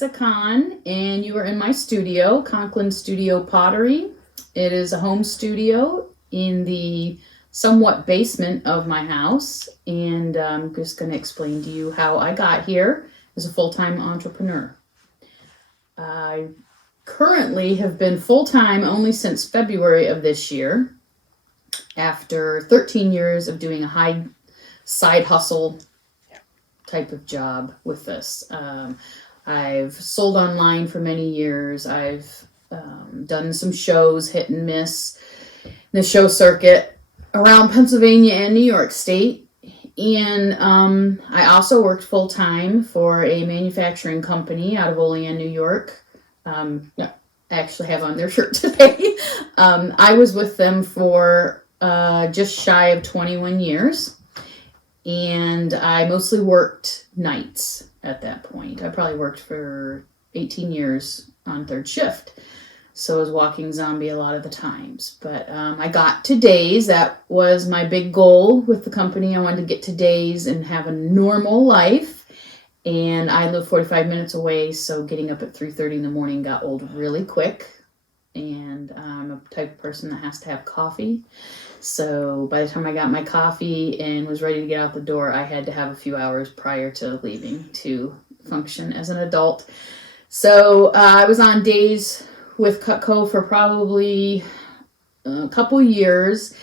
Lisa Kahn, and you are in my studio, Conklin Studio Pottery. It is a home studio in the somewhat basement of my house, and I'm just going to explain to you how I got here as a full-time entrepreneur. I currently have been full-time only since February of this year, after 13 years of doing a high side hustle type of job with this. I've sold online for many years. I've done some shows, hit and miss, in the show circuit around Pennsylvania and New York State. And I also worked full time for a manufacturing company out of Olean, New York. I actually have on their shirt today. I was with them for just shy of 21 years. And I mostly worked nights at that point. I probably worked for 18 years on third shift. So I was walking zombie a lot of the times. But I got to days. That was my big goal with the company. I wanted to get to days and have a normal life. And I live 45 minutes away, so getting up at 3:30 in the morning got old really quick. And I'm a type of person that has to have coffee. So by the time I got my coffee and was ready to get out the door, I had to have a few hours prior to leaving to function as an adult. So I was on days with Cutco for probably a couple years,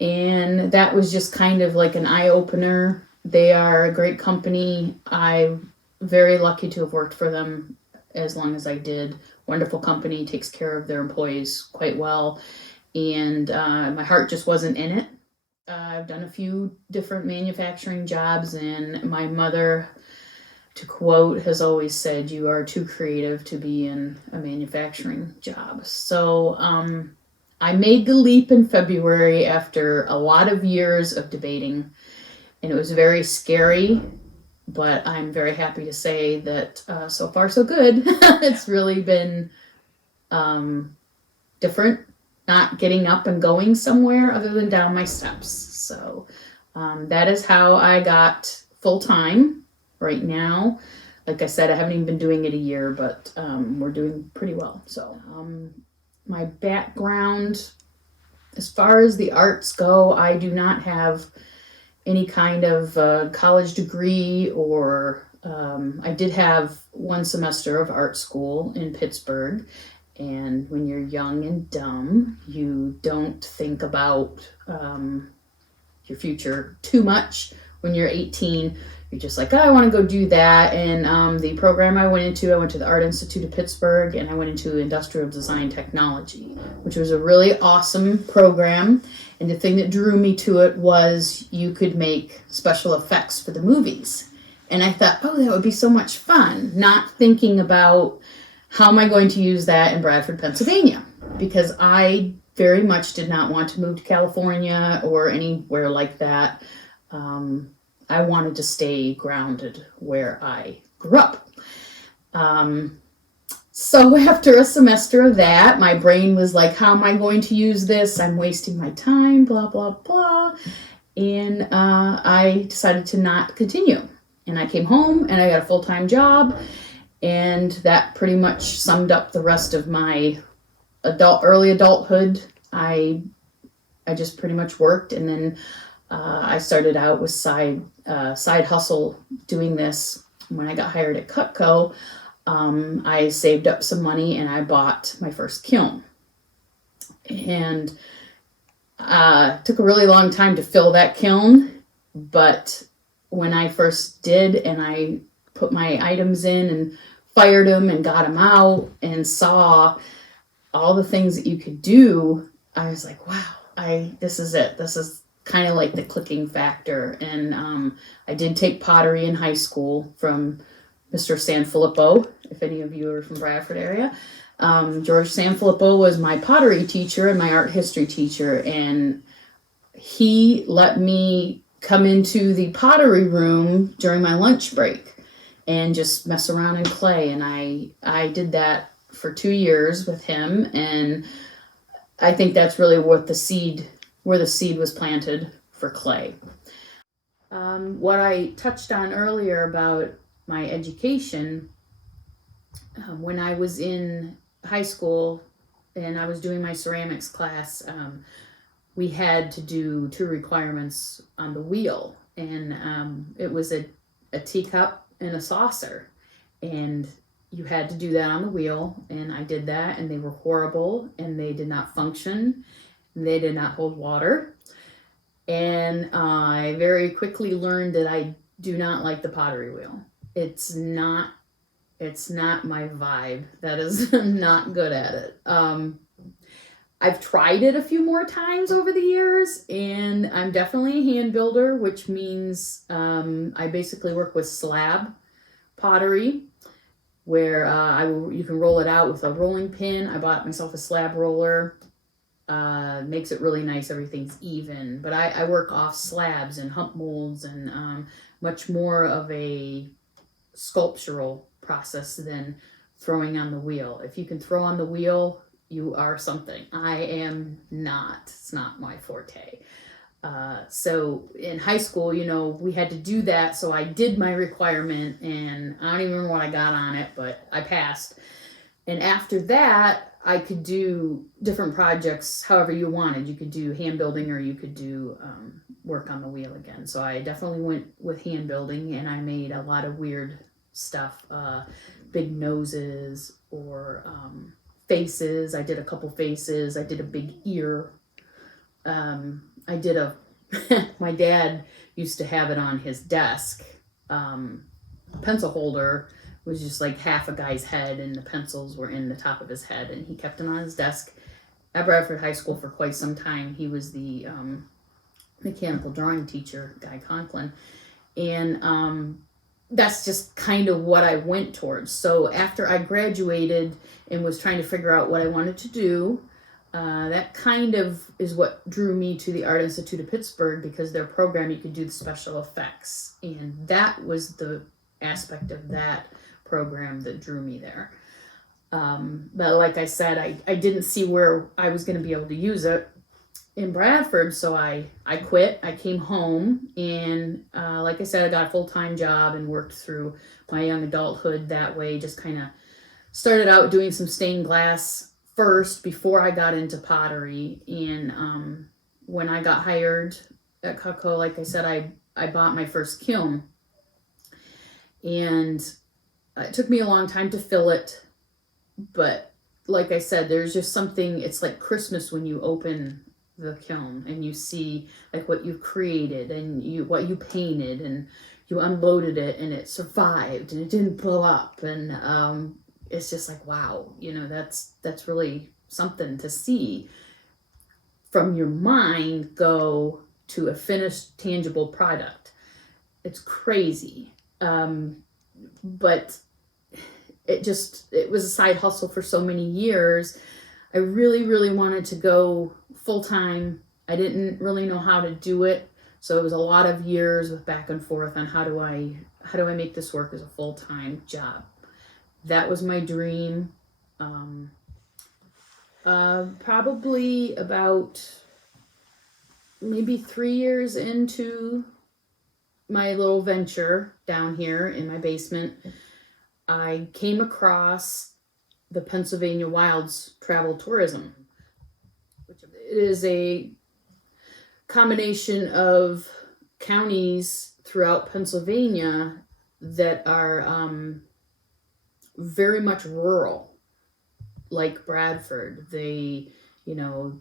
and that was just kind of like an eye-opener. They are a great company. I'm very lucky to have worked for them as long as I did. Wonderful company, takes care of their employees quite well. And my heart just wasn't in it. I've done a few different manufacturing jobs, and my mother, to quote, has always said, "You are too creative to be in a manufacturing job." So I made the leap in February after a lot of years of debating, and it was very scary, but I'm very happy to say that so far so good. It's really been different. Not getting up and going somewhere other than down my steps. So that is how I got full time right now. Like I said, I haven't even been doing it a year, but we're doing pretty well. So my background, as far as the arts go, I do not have any kind of college degree, or I did have one semester of art school in Pittsburgh. And when you're young and dumb, you don't think about your future too much. When you're 18, you're just like, oh, I want to go do that. And the program I went to the Art Institute of Pittsburgh, and I went into Industrial Design Technology, which was a really awesome program. And the thing that drew me to it was you could make special effects for the movies. And I thought, oh, that would be so much fun, not thinking about how am I going to use that in Bradford, Pennsylvania? Because I very much did not want to move to California or anywhere like that. I wanted to stay grounded where I grew up. So after a semester of that, my brain was like, how am I going to use this? I'm wasting my time, blah, blah, blah. And I decided to not continue. And I came home and I got a full-time job. And that pretty much summed up the rest of my early adulthood. I just pretty much worked, and then I started out with side hustle doing this. When I got hired at Cutco, I saved up some money and I bought my first kiln. And it took a really long time to fill that kiln, but when I first did and I put my items in and fired them and got them out and saw all the things that you could do, I was like, wow, this is it. This is kind of like the clicking factor. And I did take pottery in high school from Mr. Sanfilippo, if any of you are from Bradford area. George Sanfilippo was my pottery teacher and my art history teacher, and he let me come into the pottery room during my lunch break and just mess around in clay. And I did that for 2 years with him. And I think that's really where the seed was planted for clay. What I touched on earlier about my education, when I was in high school and I was doing my ceramics class, we had to do two requirements on the wheel, and it was a teacup and a saucer, and you had to do that on the wheel, and I did that, and they were horrible, and they did not function, and they did not hold water, and I very quickly learned that I do not like the pottery wheel. It's not it's not my vibe. That is I'm not good at it. I've tried it a few more times over the years, and I'm definitely a hand builder, which means I basically work with slab pottery, where you can roll it out with a rolling pin. I bought myself a slab roller. Makes it really nice. Everything's even, but I work off slabs and hump molds and much more of a sculptural process than throwing on the wheel. If you can throw on the wheel, you are something. I am not. It's not my forte. So in high school, we had to do that. So I did my requirement, and I don't even remember what I got on it, but I passed. And after that, I could do different projects however you wanted. You could do hand building, or you could do work on the wheel again. So I definitely went with hand building, and I made a lot of weird stuff, big noses or faces. I did a couple faces. I did a big ear. I did a, my dad used to have it on his desk, pencil holder was just like half a guy's head, and the pencils were in the top of his head, and he kept it on his desk at Bradford High School for quite some time. He was the mechanical drawing teacher, Guy Conklin, and that's just kind of what I went towards. So after I graduated and was trying to figure out what I wanted to do, that kind of is what drew me to the Art Institute of Pittsburgh, because their program, you could do the special effects, and that was the aspect of that program that drew me there. But like I said, I didn't see where I was going to be able to use it in Bradford, so I quit. I came home, and like I said, I got a full-time job and worked through my young adulthood that way. Just kind of started out doing some stained glass first before I got into pottery. And when I got hired at Cutco, like I said, I bought my first kiln, and it took me a long time to fill it, but like I said, there's just something, it's like Christmas when you open the kiln and you see like what you created and what you painted, and you unloaded it and it survived and it didn't blow up, and it's just like, wow, that's really something to see from your mind go to a finished tangible product. It's crazy. But it was a side hustle for so many years. I really, really wanted to go full time. I didn't really know how to do it. So it was a lot of years with back and forth on how do I make this work as a full-time job. That was my dream. Probably about maybe 3 years into my little venture down here in my basement, I came across the Pennsylvania Wilds Travel Tourism, which is a combination of counties throughout Pennsylvania that are very much rural, like Bradford.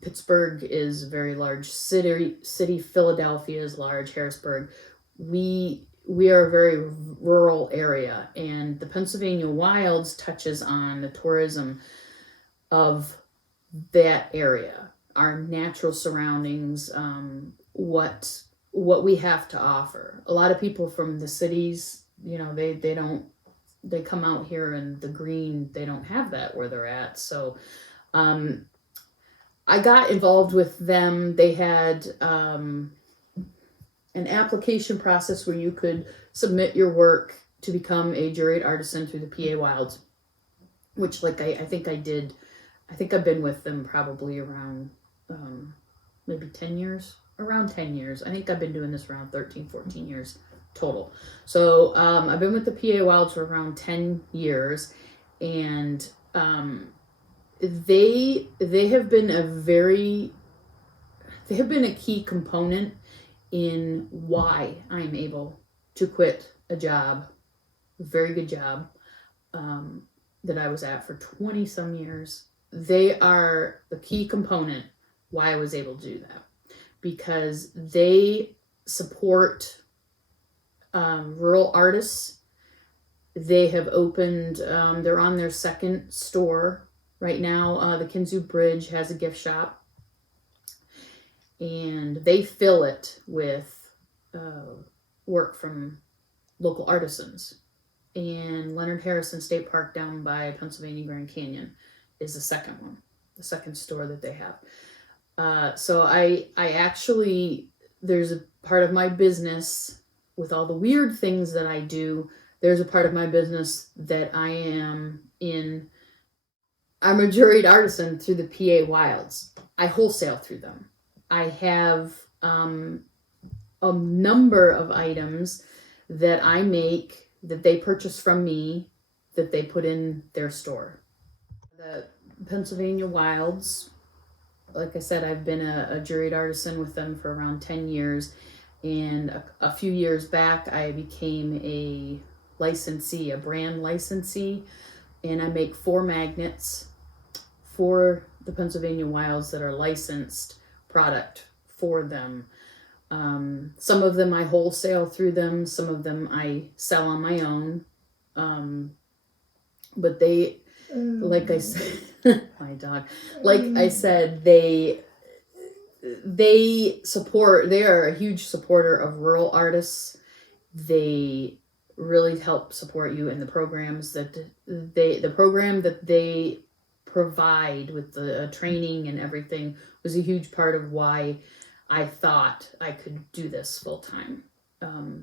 Pittsburgh is a very large city. Philadelphia is large. Harrisburg. We are a very rural area, and the Pennsylvania Wilds touches on the tourism of that area, our natural surroundings, what we have to offer. A lot of people from the cities, they come out here, and the green, they don't have that where they're at. So I got involved with them. They had an application process where you could submit your work to become a juried artisan through the PA Wilds, which I think I did. I think I've been with them probably around maybe 10 years, around 10 years. I think I've been doing this around 13, 14 years total. So I've been with the PA Wilds for around 10 years, and they have been a key component in why I'm able to quit a job, a very good job, that I was at for 20 some years. They are the key component why I was able to do that, because they support rural artists. They have opened, they're on their second store right now. The Kinzu Bridge has a gift shop, and they fill it with work from local artisans. And Leonard Harrison State Park down by Pennsylvania Grand Canyon is the second one, the second store that they have. So I actually, there's a part of my business with all the weird things that I do. There's a part of my business that I am in. I'm a juried artisan through the PA Wilds. I wholesale through them. I have a number of items that I make that they purchase from me that they put in their store. The Pennsylvania Wilds, like I said, I've been a juried artisan with them for around 10 years. And a few years back, I became a licensee, a brand licensee. And I make 4 magnets for the Pennsylvania Wilds that are licensed product for them. Some of them I wholesale through them. Some of them I sell on my own. But they, like I said, my dog, like I said, they are a huge supporter of rural artists. They really help support you in the programs that the program that they provide with the training and everything was a huge part of why I thought I could do this full time.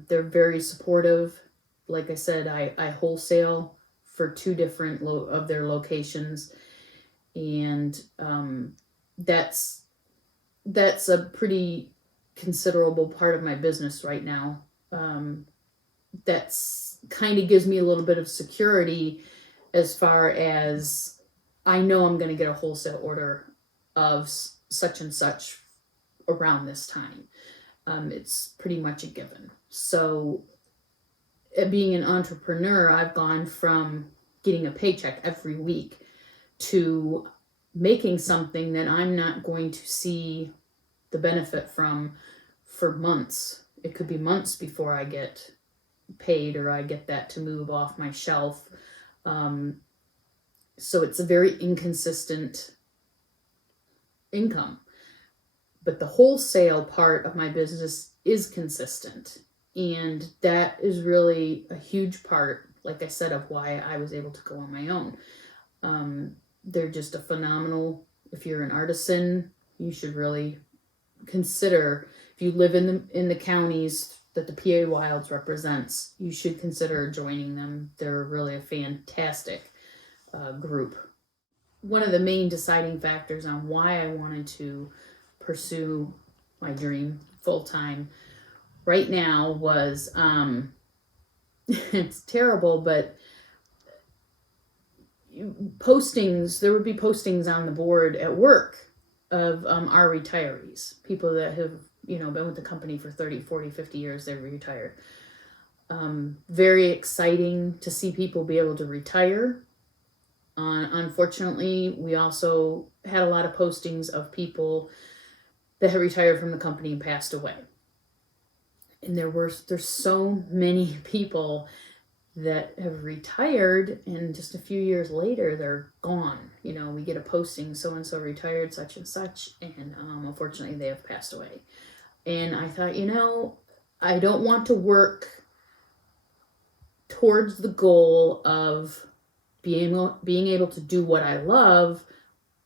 They're very supportive. Like I said, I wholesale for 2 different of their locations, and that's a pretty considerable part of my business right now. That's kind of gives me a little bit of security as far as I know I'm going to get a wholesale order of such and such around this time. It's pretty much a given. So being an entrepreneur, I've gone from getting a paycheck every week to making something that I'm not going to see the benefit from for months. It could be months before I get paid or I get that to move off my shelf. So it's a very inconsistent income. But the wholesale part of my business is consistent. And that is really a huge part, like I said, of why I was able to go on my own. They're just a phenomenal, if you're an artisan, you should really consider, if you live in the counties that the PA Wilds represents, you should consider joining them. They're really a fantastic group. One of the main deciding factors on why I wanted to pursue my dream full time right now was it's terrible, but there would be postings on the board at work of our retirees, people that have been with the company for 30, 40, 50 years. They're retired. Very exciting to see people be able to retire. Unfortunately, we also had a lot of postings of people that had retired from the company and passed away. And there's so many people that have retired, and just a few years later they're gone. We get a posting, so and so retired, such and such, and unfortunately they have passed away. And I thought, I don't want to work towards the goal of being able to do what I love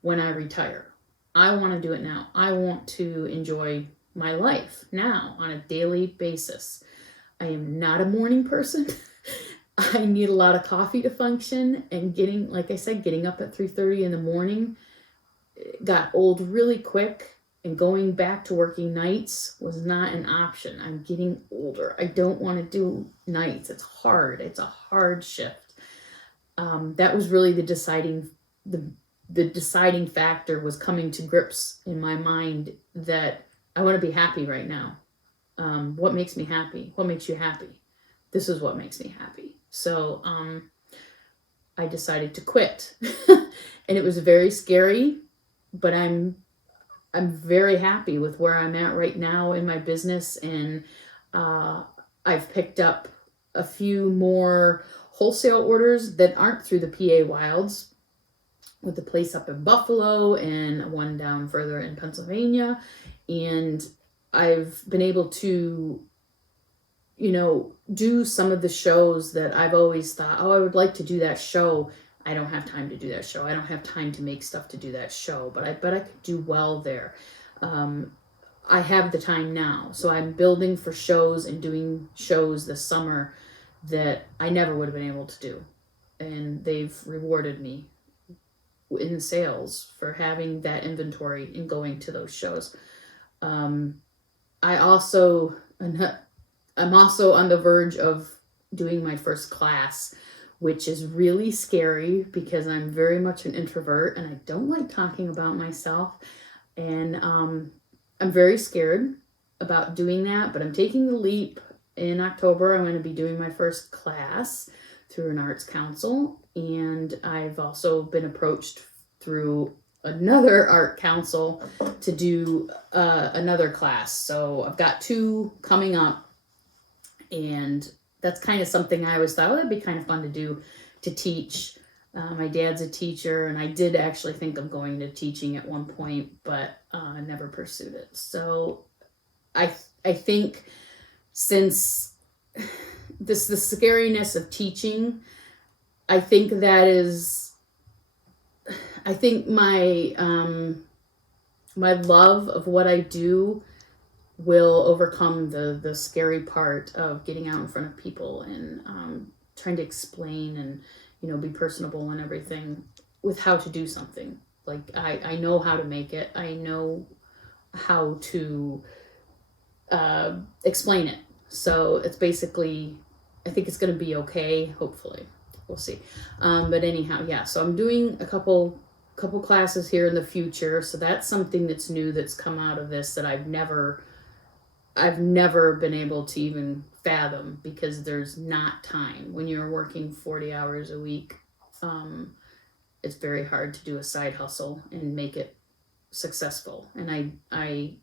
when I retire. I want to do it now. I want to enjoy my life now on a daily basis. I am not a morning person. I need a lot of coffee to function, and getting up at 3:30 in the morning got old really quick, and going back to working nights was not an option. I'm getting older. I don't want to do nights. It's hard. It's a hard shift. that was really the deciding factor, was coming to grips in my mind that I want to be happy right now. What makes me happy? What makes you happy? This is what makes me happy. So I decided to quit, and it was very scary, but I'm very happy with where I'm at right now in my business, and uh, I've picked up a few more wholesale orders that aren't through the PA Wilds, with the place up in Buffalo and one down further in Pennsylvania, and I've been able to, do some of the shows that I've always thought, oh, I would like to do that show. I don't have time to do that show. I don't have time to make stuff to do that show, but I bet I could do well there. Um, I have the time now. So I'm building for shows and doing shows this summer that I never would have been able to do. And they've rewarded me in sales for having that inventory and going to those shows. Um, I also, I'm also on the verge of doing my first class, which is really scary because I'm very much an introvert and I don't like talking about myself. And I'm very scared about doing that, but I'm taking the leap. In October, I'm going to be doing my first class through an arts council, and I've also been approached through another art council to do another class. So I've got two coming up, and that's kind of something I always thought, oh, that'd be kind of fun to do, to teach. My dad's a teacher, and I did actually think of going to teaching at one point, but never pursued it. So I think, since the scariness of teaching, I think my my love of what I do will overcome the scary part of getting out in front of people and trying to explain and be personable and everything with how to do something. Like I know how to make it. I know how to explain it. So it's basically, I think it's going to be okay. Hopefully, we'll see. But anyhow, yeah. So I'm doing a couple classes here in the future. So that's something that's new, that's come out of this, that I've never been able to even fathom, because there's not time when you're working 40 hours a week. It's very hard to do a side hustle and make it successful. And I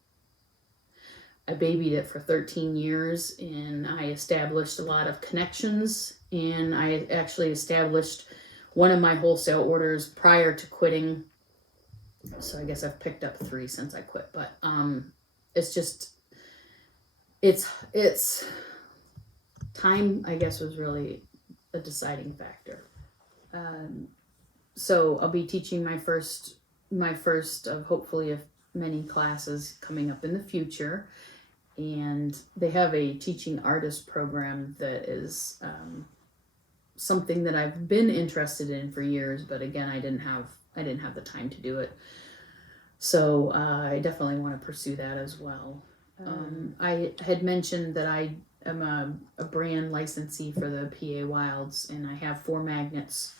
babied it for 13 years, and I established a lot of connections, and I actually established one of my wholesale orders prior to quitting. So I guess I've picked up 3 since I quit, but it's just, it's time, I guess, was really a deciding factor. So I'll be teaching my first of hopefully of many classes coming up in the future. And they have a teaching artist program that is something that I've been interested in for years, but again, I didn't have the time to do it. So I definitely want to pursue that as well. I had mentioned that I am a brand licensee for the PA Wilds, and I have 4 magnets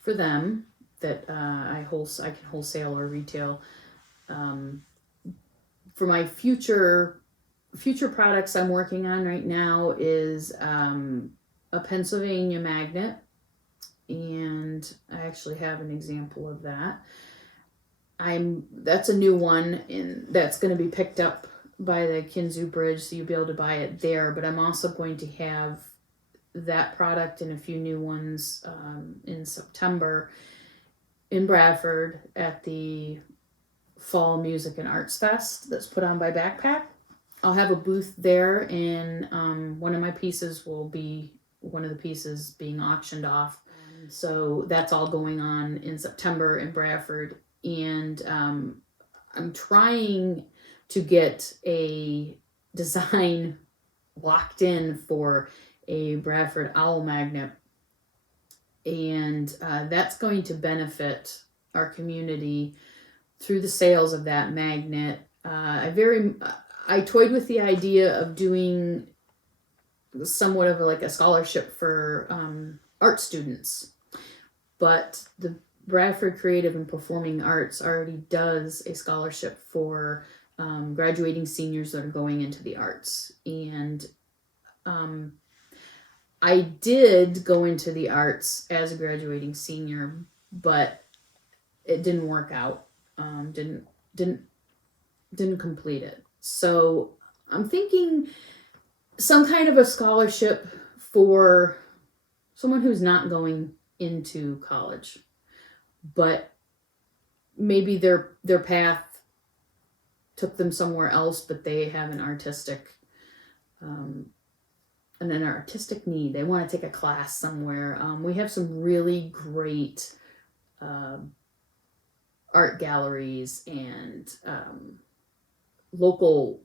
for them that I can wholesale or retail. For my future products I'm working on right now is a Pennsylvania magnet, and I actually have an example of that. That's a new one, and that's going to be picked up by the Kinzu Bridge, so you'll be able to buy it there. But I'm also going to have that product and a few new ones in September in Bradford at the Fall Music and Arts Fest that's put on by Backpack. I'll have a booth there, and one of my pieces will be one of the pieces being auctioned off. So that's all going on in September in Bradford, and I'm trying to get a design locked in for a Bradford owl magnet, and that's going to benefit our community through the sales of that magnet. I toyed with the idea of doing somewhat of like a scholarship for art students, but the Bradford Creative and Performing Arts already does a scholarship for graduating seniors that are going into the arts. And um, I did go into the arts as a graduating senior, but it didn't work out. Didn't didn't complete it. So I'm thinking some kind of a scholarship for someone who's not going into college, but maybe their path took them somewhere else, but they have um, an artistic need. They want to take a class somewhere. We have some really great uh, art galleries and local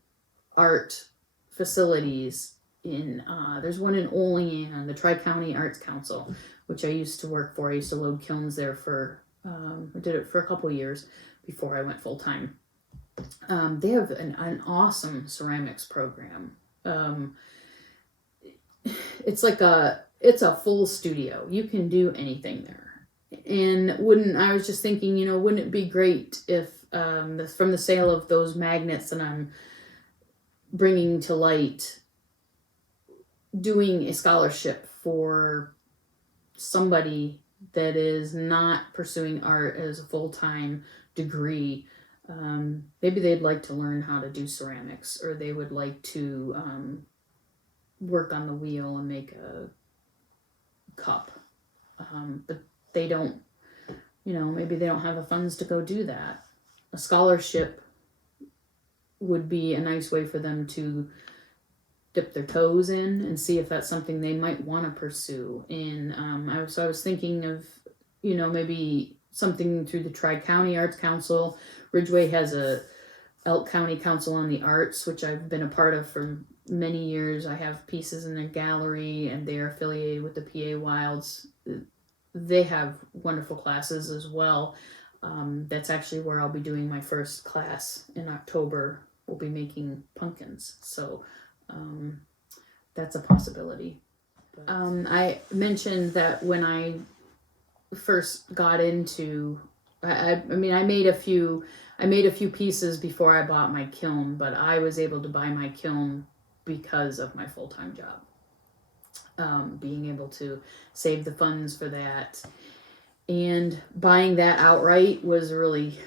art facilities in there's one in Olean, the Tri-County Arts Council, which I used to work for. I used to load kilns there for I did it for a couple years before I went full time. They have an awesome ceramics program. It's a full studio. You can do anything there. And wouldn't I was just thinking, wouldn't it be great if from the sale of those magnets that I'm bringing to light, doing a scholarship for somebody that is not pursuing art as a full-time degree. Maybe they'd like to learn how to do ceramics, or they would like to work on the wheel and make a cup. But they don't, maybe they don't have the funds to go do that. A scholarship would be a nice way for them to dip their toes in and see if that's something they might want to pursue. And I was thinking of, maybe something through the Tri-County Arts Council. Ridgeway has a Elk County Council on the Arts, which I've been a part of for many years. I have pieces in their gallery, and they're affiliated with the PA Wilds. They have wonderful classes as well. That's actually where I'll be doing my first class in October. We'll be making pumpkins. So that's a possibility. I mentioned that when I first got into, I made a few pieces before I bought my kiln, but I was able to buy my kiln because of my full-time job. Being able to save the funds for that, and buying that outright was really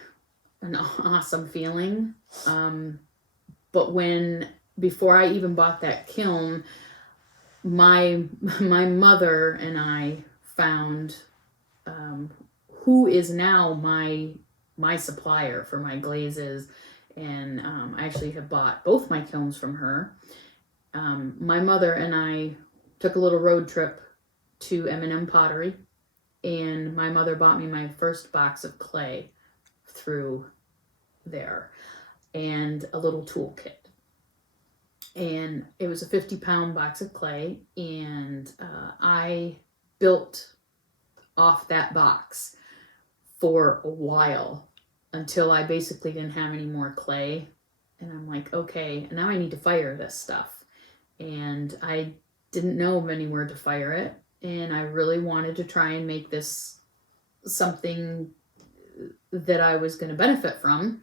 an awesome feeling. But before I even bought that kiln, my mother and I found who is now my supplier for my glazes, and I actually have bought both my kilns from her. My mother and I took a little road trip to M&M Pottery, and my mother bought me my first box of clay through there, and a little toolkit. And it was a 50-pound box of clay, and I built off that box for a while until I basically didn't have any more clay. And I'm like, okay, now I need to fire this stuff. And I didn't know of anywhere to fire it, and I really wanted to try and make this something that I was going to benefit from.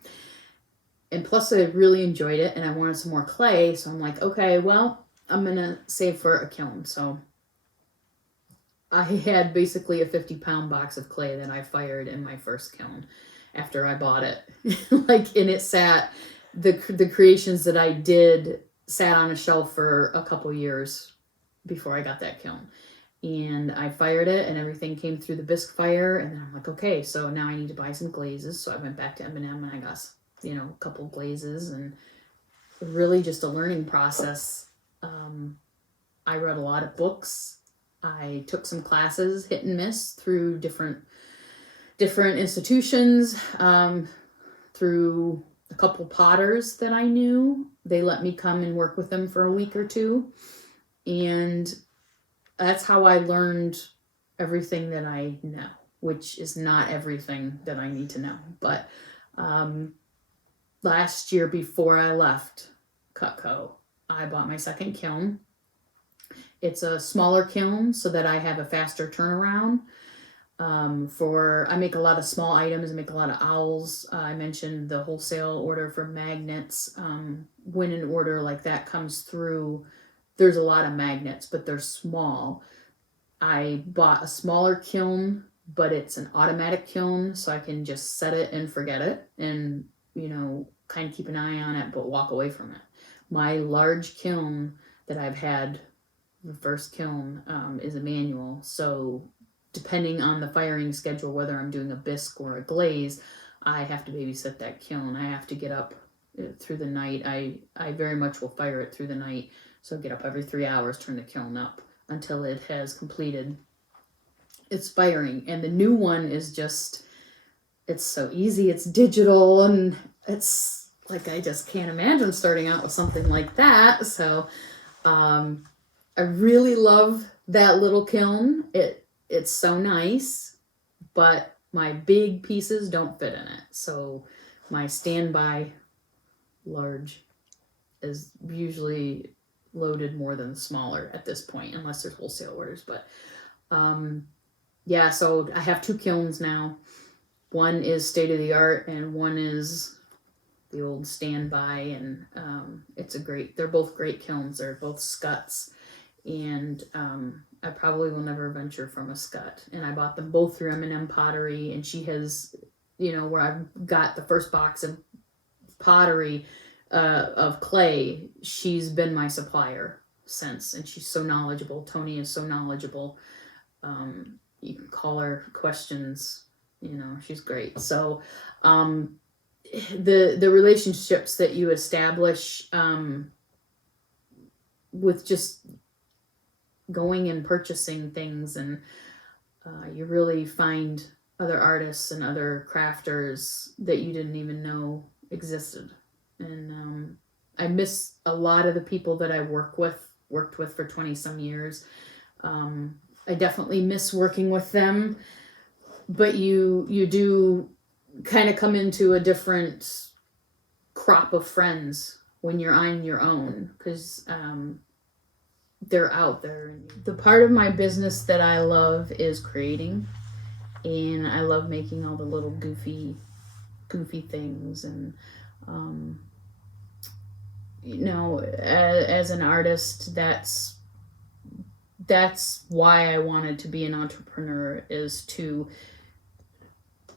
And plus I really enjoyed it, and I wanted some more clay, so I'm like, okay, well, I'm going to save for a kiln. So I had basically a 50-pound box of clay that I fired in my first kiln after I bought it. And it sat, the creations that I did sat on a shelf for a couple years before I got that kiln. And I fired it, and everything came through the bisque fire, and then I'm like, okay, so now I need to buy some glazes. So I went back to M&M and I got, a couple glazes, and really just a learning process. I read a lot of books. I took some classes, hit and miss, through different institutions, through a couple potters that I knew. They let me come and work with them for a week or two. And that's how I learned everything that I know, which is not everything that I need to know. But last year, before I left Cutco, I bought my second kiln. It's a smaller kiln so that I have a faster turnaround. I make a lot of small items. I make a lot of owls. I mentioned the wholesale order for magnets. When an order like that comes through, there's a lot of magnets, but they're small. I bought a smaller kiln, but it's an automatic kiln, so I can just set it and forget it, and kind of keep an eye on it, but walk away from it. My large kiln that I've had, the first kiln, is a manual, so depending on the firing schedule, whether I'm doing a bisque or a glaze, I have to babysit that kiln. I have to get up through the night. I very much will fire it through the night, so get up every 3 hours, turn the kiln up until it has completed its firing. And the new one is just, it's so easy. It's digital, and it's like, I just can't imagine starting out with something like that. So I really love that little kiln. It's so nice, but my big pieces don't fit in it. So my standby large is usually loaded more than the smaller at this point, unless there's wholesale orders. But yeah, so I have two kilns now. One is state of the art, and one is the old standby. And they're both great kilns. They're both scuts, and I probably will never venture from a scut. And I bought them both through M&M Pottery, and she has, where I've got the first box of pottery, of clay, she's been my supplier since, and she's so knowledgeable. Tony is so knowledgeable. You can call her questions, she's great. So the relationships that you establish with just going and purchasing things, and you really find other artists and other crafters that you didn't even know existed. And I miss a lot of the people that I worked with for 20 some years. I definitely miss working with them, but you do kind of come into a different crop of friends when you're on your own, because they're out there. The part of my business that I love is creating, and I love making all the little goofy things. And as an artist, that's why I wanted to be an entrepreneur, is to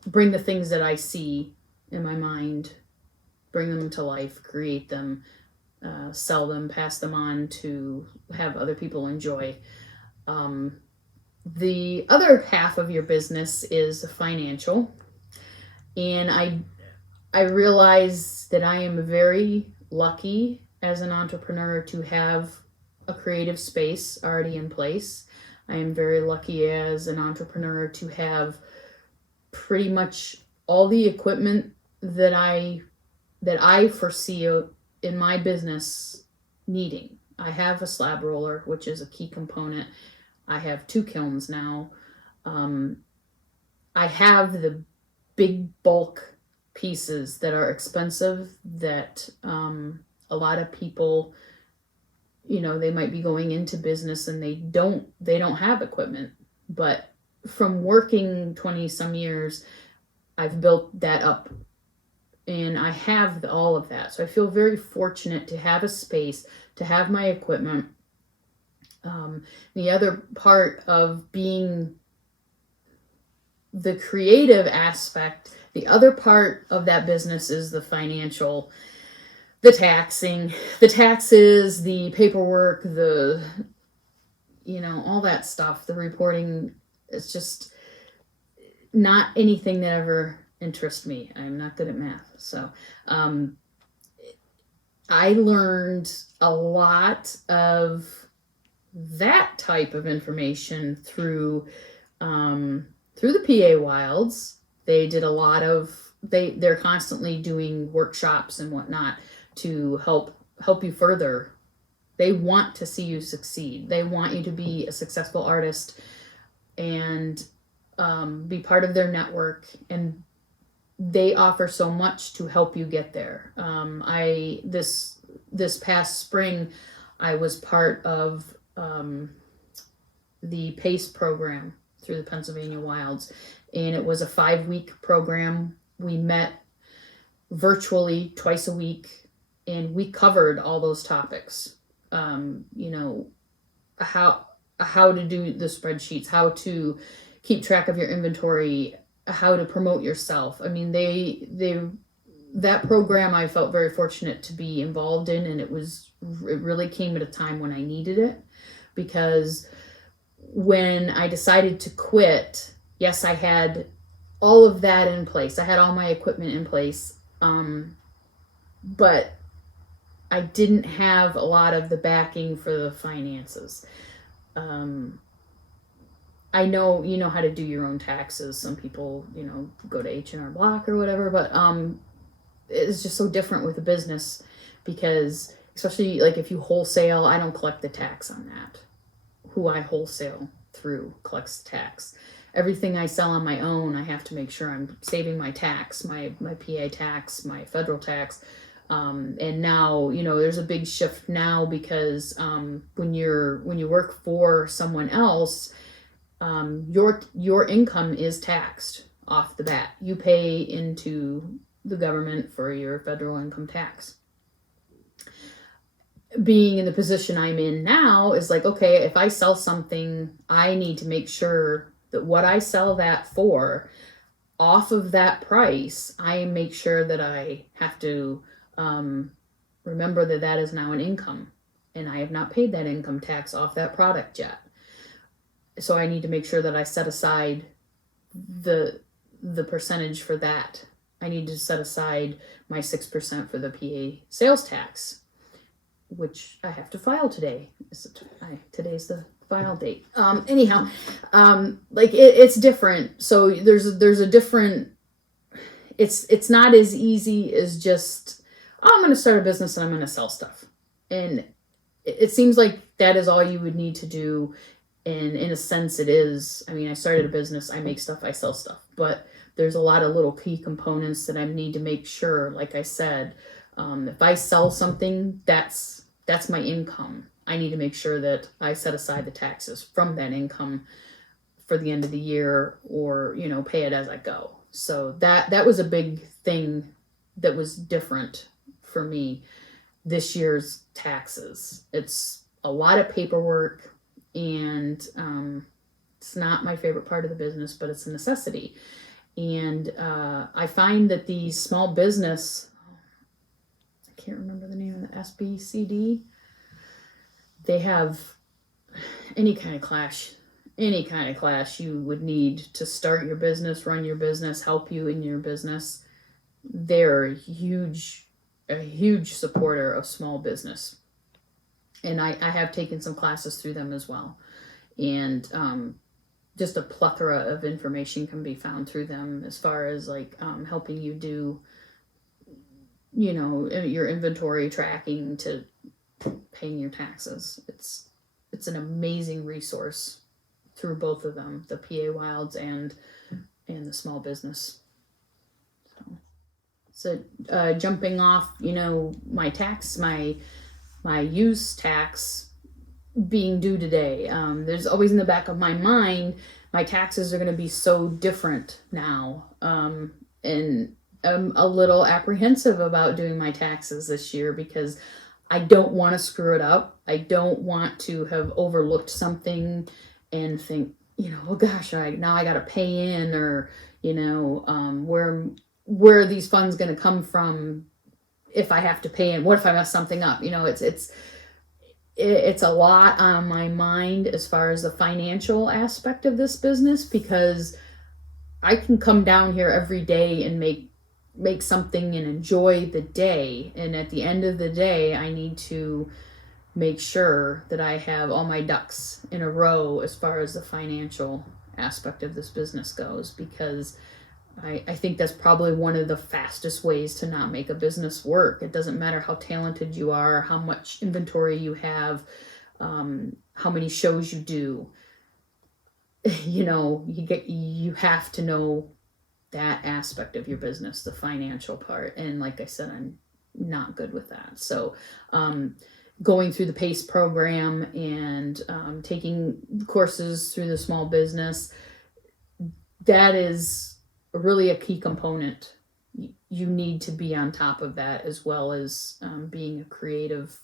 bring the things that I see in my mind, bring them to life, create them, sell them, pass them on to have other people enjoy. The other half of your business is financial, and I realize that I am very lucky as an entrepreneur to have a creative space already in place. I am very lucky as an entrepreneur to have pretty much all the equipment that I foresee in my business needing. I have a slab roller, which is a key component. I have two kilns now. I have the big bulk pieces that are expensive, that a lot of people, they might be going into business and they don't have equipment. But from working 20 some years, I've built that up, and I have all of that. So I feel very fortunate to have a space, to have my equipment. The other part of being the creative aspect, the other part of that business is the financial, the taxes, the paperwork, all that stuff, the reporting. It's just not anything that ever interests me. I'm not good at math. So I learned a lot of that type of information through the PA Wilds. They did a lot of, they're constantly doing workshops and whatnot to help you further. They want to see you succeed. They want you to be a successful artist and be part of their network, and they offer so much to help you get there. This past spring, I was part of the PACE program through the Pennsylvania Wilds. And it was a 5-week program. We met virtually twice a week, and we covered all those topics. You know, how to do the spreadsheets, how to keep track of your inventory, how to promote yourself. I mean, they that program I felt very fortunate to be involved in, and it really came at a time when I needed it, because when I decided to quit, yes, I had all of that in place. I had all my equipment in place, but I didn't have a lot of the backing for the finances. I know you know how to do your own taxes. Some people, go to H&R Block or whatever, but it's just so different with a business, because especially like if you wholesale, I don't collect the tax on that. Who I wholesale through collects the tax. Everything I sell on my own, I have to make sure I'm saving my tax, my PA tax, my federal tax. And now, there's a big shift now, because when you work for someone else, your income is taxed off the bat. You pay into the government for your federal income tax. Being in the position I'm in now is like, okay, if I sell something, I need to make sure that what I sell that for, off of that price, I make sure that I have to remember that that is now an income, and I have not paid that income tax off that product yet. So I need to make sure that I set aside the percentage for that. I need to set aside my 6% for the PA sales tax, which I have to file today. Today's the file date. Anyhow, it's different. So there's a different. It's not as easy as just, I'm going to start a business and I'm going to sell stuff, and it seems like that is all you would need to do. And in a sense, it is. I mean, I started a business. I make stuff. I sell stuff, but there's a lot of little key components that I need to make sure. Like I said, if I sell something, that's my income. I need to make sure that I set aside the taxes from that income for the end of the year, or pay it as I go. So that was a big thing that was different for me this year's taxes. It's a lot of paperwork, and it's not my favorite part of the business, but it's a necessity. And I find that these small business, I can't remember the name of the SBCD, they have any kind of class you would need to start your business, run your business, help you in your business. They're a huge supporter of small business. And I have taken some classes through them as well. And just a plethora of information can be found through them, as far as helping you do, your inventory tracking to paying your taxes. It's an amazing resource through both of them, the PA Wilds and the small business. So jumping off, my tax, my use tax being due today. There's always in the back of my mind, my taxes are going to be so different now. And I'm a little apprehensive about doing my taxes this year, because I don't want to screw it up. I don't want to have overlooked something and think, oh gosh, now I got to pay in, or, where are these funds going to come from if I have to pay in? What if I mess something up? It's a lot on my mind as far as the financial aspect of this business, because I can come down here every day and make something and enjoy the day. And at the end of the day, I need to make sure that I have all my ducks in a row as far as the financial aspect of this business goes, because I think that's probably one of the fastest ways to not make a business work. It doesn't matter how talented you are, how much inventory you have, how many shows you do. You have to know that aspect of your business, the financial part. And like I said, I'm not good with that. So going through the PACE program and taking courses through the small business, that is really a key component. You need to be on top of that, as well as being a creative,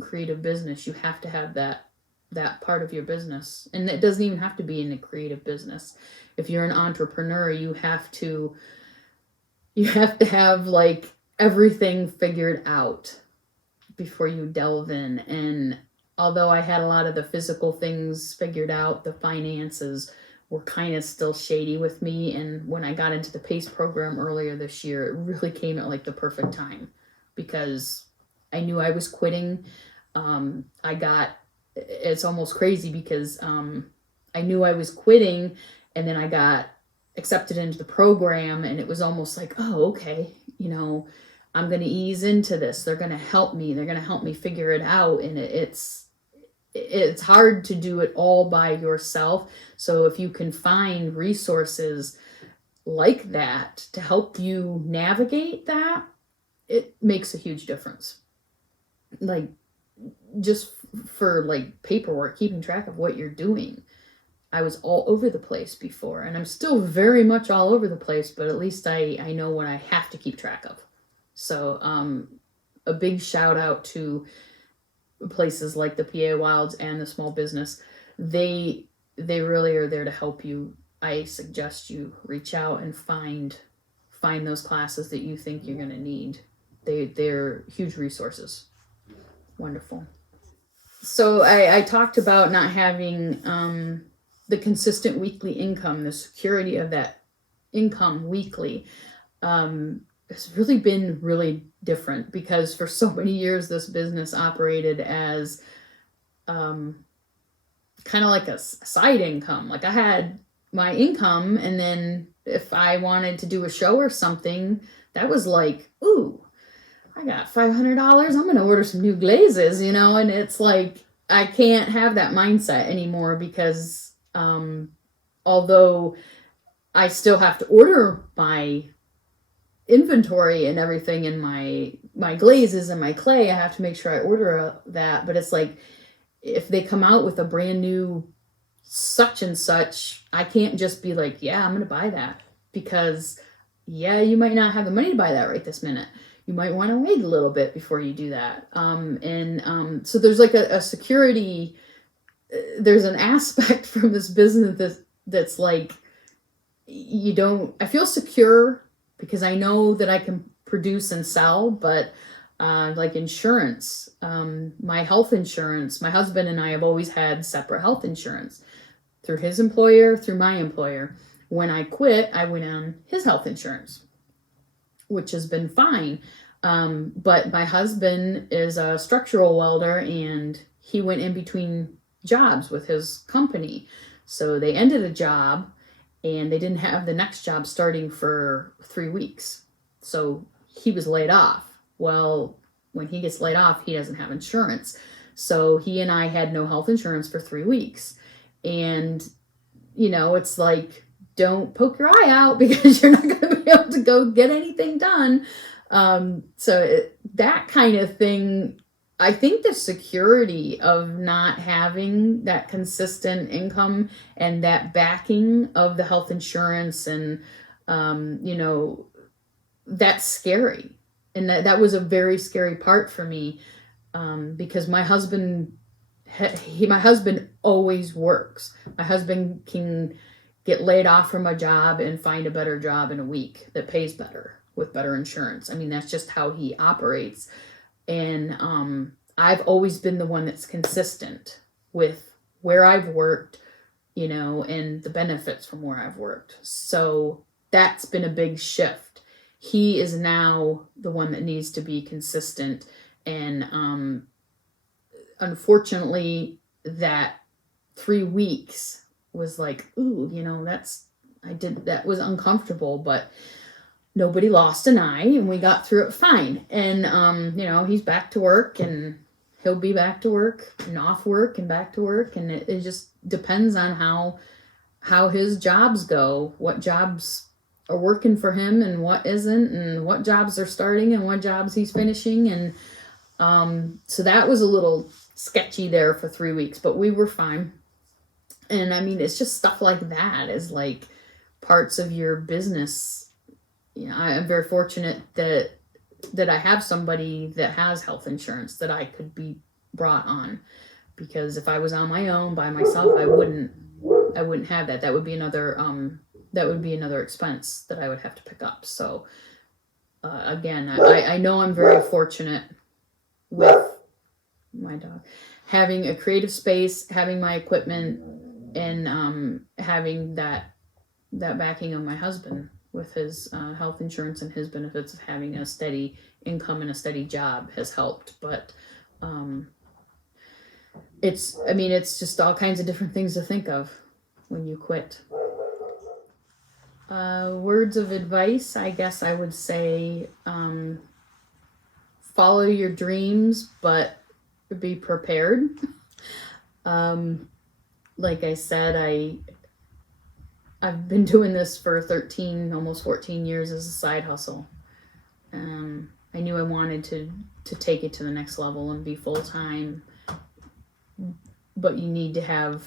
creative business. You have to have that part of your business, and it doesn't even have to be in a creative business. If you're an entrepreneur, you have to have like everything figured out before you delve in. And although I had a lot of the physical things figured out, the finances were kind of still shady with me. And when I got into the PACE program earlier this year, it really came at like the perfect time, because I knew I was quitting. It's almost crazy because I knew I was quitting, and then I got accepted into the program, and it was almost like, oh, okay, I'm going to ease into this. They're going to help me. They're going to help me figure it out. And it's hard to do it all by yourself. So if you can find resources like that to help you navigate that, it makes a huge difference. Like, just for like paperwork, keeping track of what you're doing. I was all over the place before, and I'm still very much all over the place, but at least I know what I have to keep track of. So a big shout out to places like the PA Wilds and the small business. They really are there to help you. I suggest you reach out and find those classes that you think you're going to need. They're huge resources. Wonderful. So I talked about not having the consistent weekly income, the security of that income weekly. It's really been really different, because for so many years this business operated as kind of like a side income. Like, I had my income, and then if I wanted to do a show or something, that was like, ooh, I got $500. I'm going to order some new glazes, and it's like, I can't have that mindset anymore, because although I still have to order my inventory and everything, and my glazes and my clay, I have to make sure I order that. But it's like, if they come out with a brand new such and such, I can't just be like, yeah, I'm going to buy that, because you might not have the money to buy that right this minute. You might want to wait a little bit before you do that. So there's like a security, there's an aspect from this business that's like, I feel secure because I know that I can produce and sell, but like insurance, my health insurance, my husband and I have always had separate health insurance through his employer, through my employer. When I quit, I went on his health insurance, which has been fine. But my husband is a structural welder, and he went in between jobs with his company. So they ended a job, and they didn't have the next job starting for 3 weeks. So he was laid off. Well, when he gets laid off, he doesn't have insurance. So he and I had no health insurance for 3 weeks. And, it's like, don't poke your eye out, because you're not going to be able to go get anything done. That kind of thing, I think the security of not having that consistent income and that backing of the health insurance, and, that's scary. And that was a very scary part for me, because my husband always works. My husband can get laid off from a job and find a better job in a week that pays better with better insurance. I mean, that's just how he operates. And I've always been the one that's consistent with where I've worked, and the benefits from where I've worked. So that's been a big shift. He is now the one that needs to be consistent. And unfortunately, that 3 weeks was like, ooh, that was uncomfortable, but nobody lost an eye, and we got through it fine. And, he's back to work, and he'll be back to work and off work and back to work. And it just depends on how his jobs go, what jobs are working for him and what isn't, and what jobs are starting and what jobs he's finishing. And so that was a little sketchy there for 3 weeks, but we were fine. And I mean, it's just stuff like that is like parts of your business. I'm very fortunate that I have somebody that has health insurance that I could be brought on, because if I was on my own by myself, I wouldn't have that. That would be another expense that I would have to pick up. So again, I know I'm very fortunate with my dog having a creative space, having my equipment, and having that backing of my husband with his health insurance and his benefits of having a steady income and a steady job has helped. But um, it's just all kinds of different things to think of when you quit. Words of advice, I guess I would say, follow your dreams, but be prepared. Um, like I said, I've been doing this for 13, almost 14 years as a side hustle. I knew I wanted to take it to the next level and be full time, but you need to have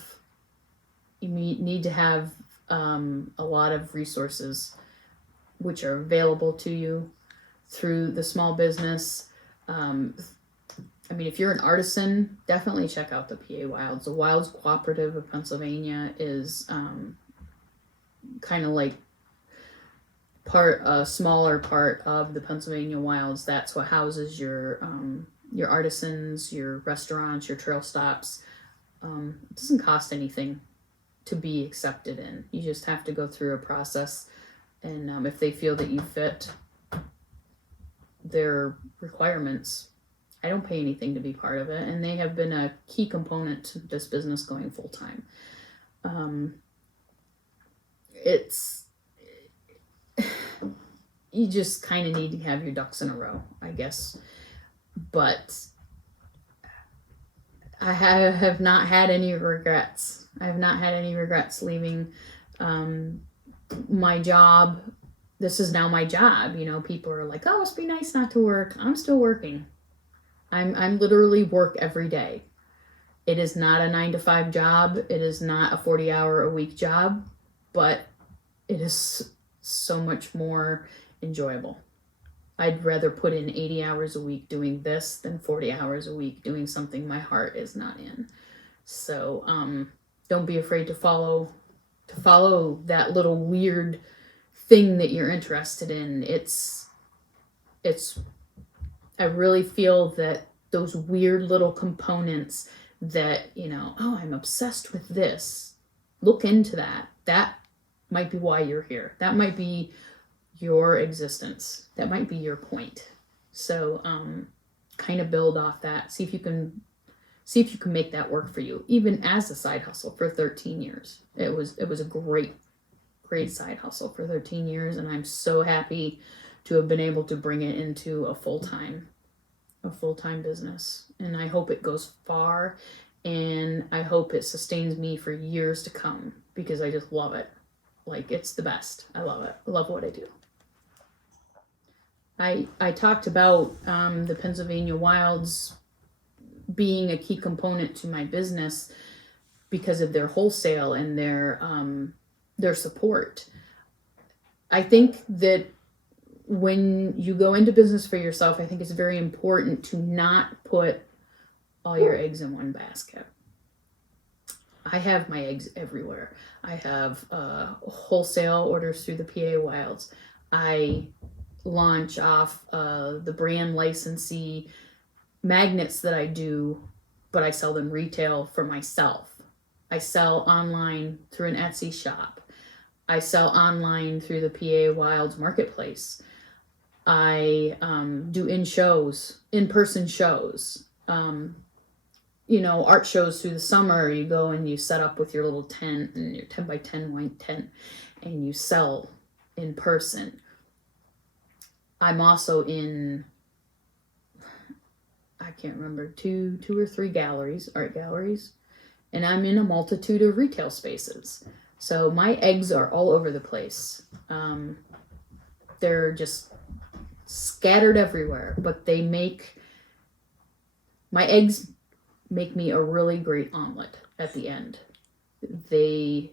a lot of resources which are available to you through the small business. I mean, if you're an artisan, definitely check out the PA Wilds. The Wilds Cooperative of Pennsylvania is kind of like a smaller part of the Pennsylvania Wilds. That's what houses your artisans, your restaurants, your trail stops. It doesn't cost anything to be accepted in. You just have to go through a process, and if they feel that you fit their requirements, I don't pay anything to be part of it, and they have been a key component to this business going full time. It's you just kind of need to have your ducks in a row, I guess. But I have not had any regrets. I have not had any regrets leaving my job. This is now my job. People are like, "Oh, it must be nice not to work." I'm still working. I'm literally work every day. It is not a 9 to 5 job. It is not a 40-hour-a-week job, but it is so much more enjoyable. I'd rather put in 80 hours a week doing this than 40 hours a week doing something my heart is not in. So don't be afraid to follow that little weird thing that you're interested in. It's I really feel that those weird little components that, oh, I'm obsessed with this. Look into that. That might be why you're here. That might be your existence. That might be your point. So kind of build off that. See if you can make that work for you, even as a side hustle for 13 years. It was a great side hustle for 13 years, and I'm so happy to have been able to bring it into a full-time business. And I hope it goes far, and I hope it sustains me for years to come, because I just love it. Like, it's the best. I love it. I love what I do. I talked about the Pennsylvania Wilds being a key component to my business because of their wholesale and their support. I think that when you go into business for yourself, I think it's very important to not put all your eggs in one basket. I have my eggs everywhere. I have wholesale orders through the PA Wilds. I launch off the brand licensee magnets that I do, but I sell them retail for myself. I sell online through an Etsy shop. I sell online through the PA Wilds marketplace. I do in-person shows. Art shows through the summer. You go and you set up with your little tent and your 10 by 10 white tent, and you sell in person. I'm also in, I can't remember, two or three art galleries, and I'm in a multitude of retail spaces. So my eggs are all over the place. They're just scattered everywhere, but my eggs make me a really great omelet at the end. They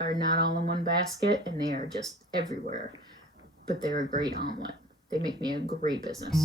are not all in one basket and they are just everywhere, but they're a great omelet. They make me a great business.